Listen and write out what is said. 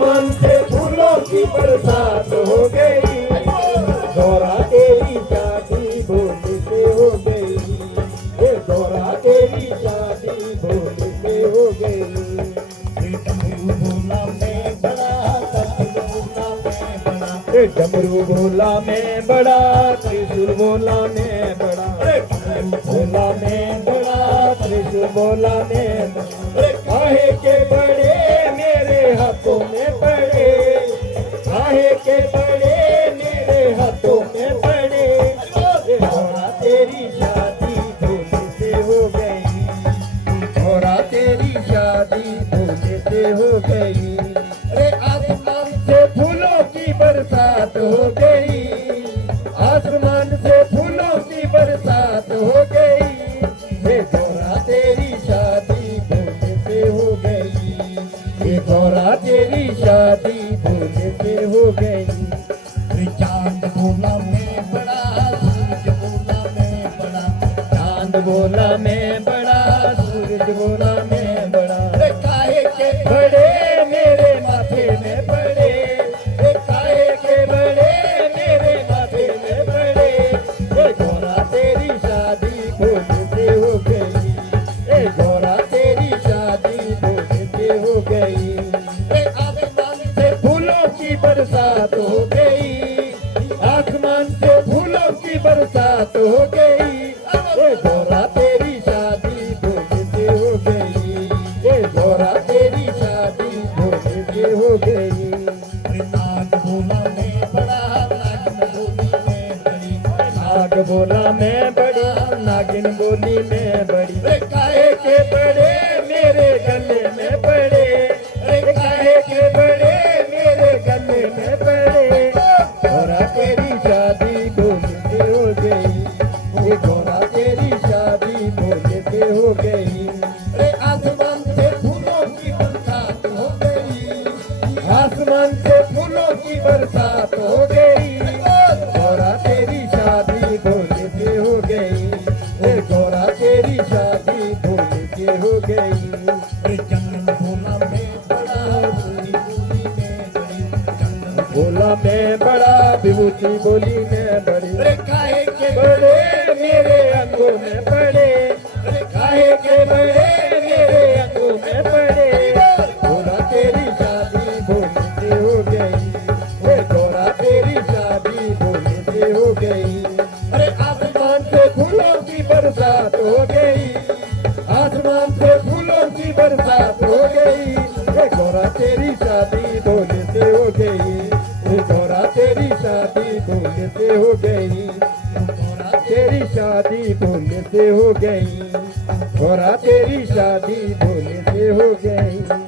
आसमान से फूलों की बरसात हो गई, गौरा तेरी शादी भोले से हो गई, ये गौरा तेरी शादी भोले से हो गई। डमरू भोला में बड़ा, डमरू भोला में बड़ा, त्रिशूल भोला में बड़ा, भोला में बड़ा, त्रिशूल भोला में बड़ा। काहे के बड़े मेरे हाथों में पड़े, काहे के बड़े मेरे हाथों में पड़े, गौरा तेरी शादी भोले से हो गई, गौरा तेरी शादी भोले से हो गई। अरे आसमान से फूलों की बरसात हो गई, आसमान से फूलों की बरसात हो गई, ये गौरा तेरी शादी भोले से हो गई, ये गौरा तेरी शादी भोले से हो गई। चांद बोला मैं बड़ा, सूरज बोला मैं बड़ा, चांद बोला मैं बड़ा, सूरज बोला मैं बड़ा। काहे के बड़े मेरे माथे में पड़े, काहे के बड़े मेरे माथे में पड़े, ये गौरा तेरी शादी भोले से हो गई, ये गौरा तेरी शादी भोले से हो गई। आसमान से फूलों की बरसात हो गई, आसमान से फूलों की बरसात हो गई, ये गौरा तेरी शादी भोले से हो गई, ये गौरा तेरी शादी भोले से हो गई। नाग बोला मैं बड़ा, नागिन बोली मैं बड़ी, नाग बोला मैं बड़ा, नागिन बोली मैं बड़ी। काहे के बड़े मेरे गले में पड़े, काहे के बड़े मेरे गले में पड़े, गौरा तेरी शादी भोले से हो गई, ये गौरा तेरी शादी भोले से हो गई। अरे आसमान से फूलों की बरसात हो गई, आसमान से फूलों की बरसात हो गई, गौरा तेरी शादी भोले से हो गई, ये गौरा तेरी शादी भोले से हो गई। चंदन भोला मैं बड़ा, विभूति में बड़ी, चंदन भोला मैं बड़ा, विभूति बोली मैं बड़ी। काहे के बड़े मेरे अंगों में पड़े, काहे के बड़े मेरे अंगों में पड़े, गौरा तेरी शादी भोले से हो गई, ये गौरा तेरी शादी भोले से हो गई। अरे आसमान से फूलों की बरसात हो गई, आसमान से फूलों की बरसात हो गई, ये गौरा तेरी शादी भोले से हो गई, ये गौरा तेरी शादी भोले से हो गई, गौरा तेरी शादी भोले से हो गई, गौरा तेरी शादी भोले से हो गई।